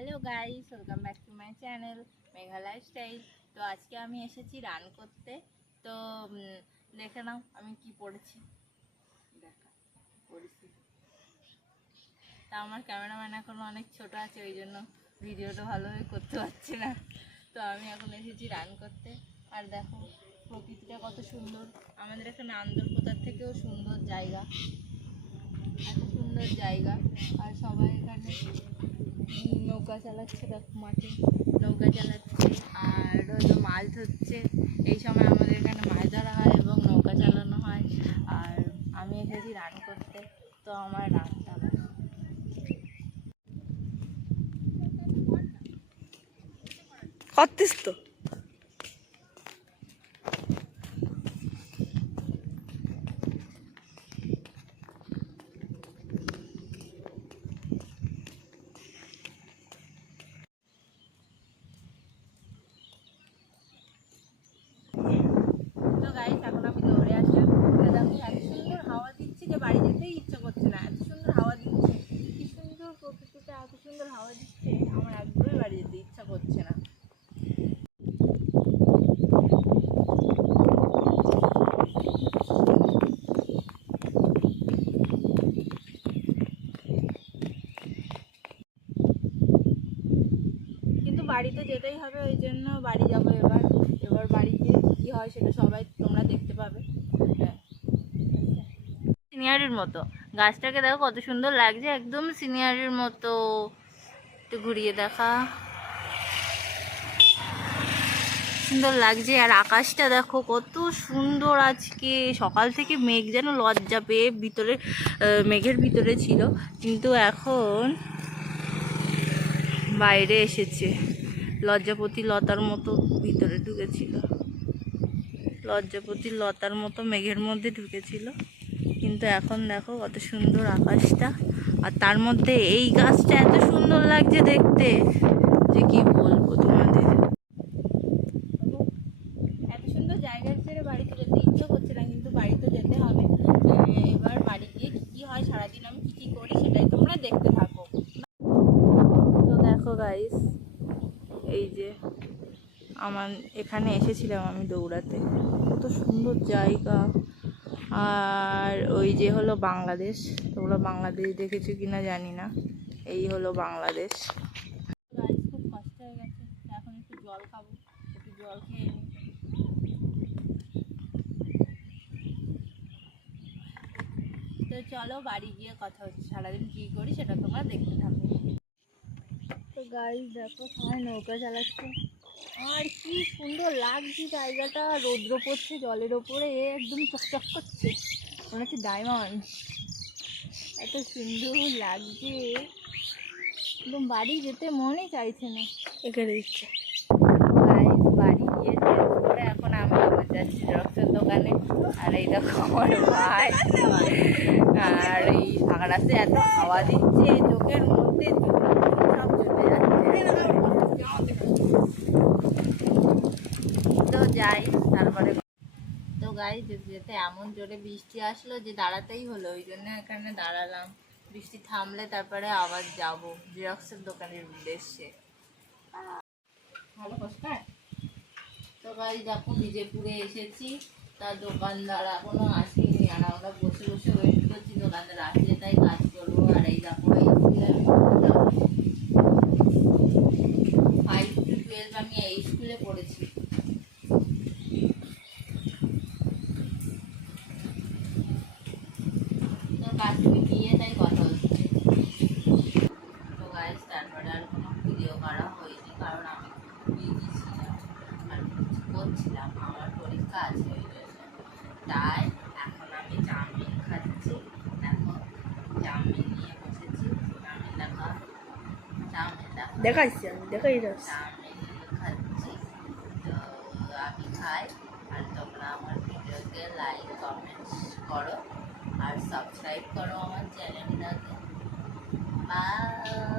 Hello guys, welcome back to my channel Megha lifestyle. তো আজকে আমি এসেছি রান করতে। তো দেখে নাও আমি কি পড়েছি। তা আমার ক্যামেরাম্যান এখন অনেক ছোট আছে, ওই জন্য ভিডিওটা ভালোভাবে করতে পারছি না। তো আমি এখন এসেছি রান করতে। আর দেখো প্রকৃতিটা কত সুন্দর। আমাদের এখানে আন্দরকোটার থেকেও সুন্দর জায়গা, এত সুন্দর জায়গা। আর সবাই এখানে নৌকা চালাচ্ছে, দেখো মাঠে নৌকা চালাচ্ছে আর হলো মাছ ধরছে। এই সময় আমাদের এখানে মাছ ধরা হয় এবং নৌকা চালানো হয়। আর আমি এসেছি রান করতে, তো আমার রানটা করতিস তো। তো গাইস এখন আমি দৌড়ে আসলাম। দেখো এত সুন্দর হাওয়া দিচ্ছে যে বাড়ি যেতেই ইচ্ছা করছে না, এত সুন্দর হাওয়া দিচ্ছে। কি সুন্দর প্রকৃতিটা, এত সুন্দর হাওয়া দিচ্ছে, আমার একদমই বাড়ি যেতে ইচ্ছা করছে না। কিন্তু বাড়ি তো যেতেই হবে, ওই জন্য বাড়ি যাবো এবার। এবার বাড়িতে কী হয় সেটা সবাই তোমরা দেখতে পাবে। সিনিয়রের মতো গাছটাকে দেখো কত সুন্দর লাগছে, একদম সিনিয়রের মতো। একটু ঘুরিয়ে দেখা, সুন্দর লাগছে। আর আকাশটা দেখো কত সুন্দর, আজকে সকাল থেকে মেঘ যেন লজ্জা পেয়ে ভিতরে মেঘের ভিতরে ছিল, কিন্তু এখন বাইরে এসেছে। লজ্জাপতি লতার মতো ভিতরে ঢুকেছিল, লজ্জাপতি লতার মতো মেঘের মধ্যে ঢুকেছিল, কিন্তু এখন দেখো কত সুন্দর আকাশটা। আর তার মধ্যে এই গাছটা এত সুন্দর লাগছে দেখতে যে কি বলবো তোমাদের। এত সুন্দর জায়গা ছেড়ে বাড়িতে যেতে ইচ্ছে করছে না, কিন্তু বাড়িতে যেতে হবে। এবার বাড়ি গিয়ে কী হয়, সারাদিন আমি কী করি সেটাই তোমরা দেখতে থাকো। তো দেখো গাইস, এই যে আমার এখানে এসেছিলাম আমি দৌড়াতে, কত সুন্দর জায়গা। আর ওই যে হলো বাংলাদেশ, তোমরা বাংলাদেশ দেখেছো কিনা জানি না, এই হলো বাংলাদেশ। খুব কষ্ট হয়ে গেছে, এখন একটু জল খাবো, একটু জল খেয়ে নিই। তো চলো বাড়ি গিয়ে কথা হচ্ছে, সারাদিন কী করি সেটা তোমরা দেখতে থাকো। তো গাইস দেখো সবাই নৌকা চালাচ্ছে, আর কি সুন্দর লাগছে জায়গাটা। রৌদ্র পড়ছে জলের ওপরে, একদম চকচক করছে, মনে হচ্ছে ডায়মন্ড। এত সুন্দর লাগছে, একদম বাড়ি যেতে মনে চাইছে না। এখানে দিচ্ছে। গাইস বাড়ি গিয়েছে করে এখন আমি আবার যাচ্ছি রক্তের দোকানে। আর এই দেখো আমার ভাই, আর এই ফাঁকা রাস্তায় এত হাওয়া দিচ্ছে, চোখের মধ্যে সব চলে যাচ্ছে। তো যাই তারপরে। তো গাইস যেতে যেতে এমন জোরে বৃষ্টি আসলো যে দাঁড়াতেই হলো, ওই জন্য এখানে দাঁড়ালাম। বৃষ্টি থামলে তারপরে আবার যাব জেরক্সের দোকানের উদ্দেশ্যে। ভালো কষ্টায়। তো গাইস দেখো বিজেপুরে এসেছি, তার দোকানদার এখনো আসেনি, আর আমরা বসে বসে ওয়েট করছি দোকানদার আসলে তাই কাজ করবো। আর এই দেখো এই স্কুলে 5 to 12 আমি এই স্কুলে পড়েছি। তো কাশ্মীর গিয়ে তাই কথা হচ্ছে। তো গাইস তারপরে আর কোনো ভিডিও করা হয়নি, কারণ আমি খুব বিজি ছিলাম আর কিছু করছিলাম, আমার পরীক্ষা আছে ওই জন্য। তাই এখন আমি চাউমিন খাচ্ছি, দেখো চাউমিন নিয়ে বসেছি। চাউমিন দেখা, চাউমিন দেখা দেখাইছি আমি, দেখাই যাচ্ছি। চাউমিন খাচ্ছি। তো আমি খাই, আর তোমরা আমার ভিডিওকে লাইক কমেন্টস করো আর সাবস্ক্রাইব করো আমার চ্যানেলটাকে। বাই।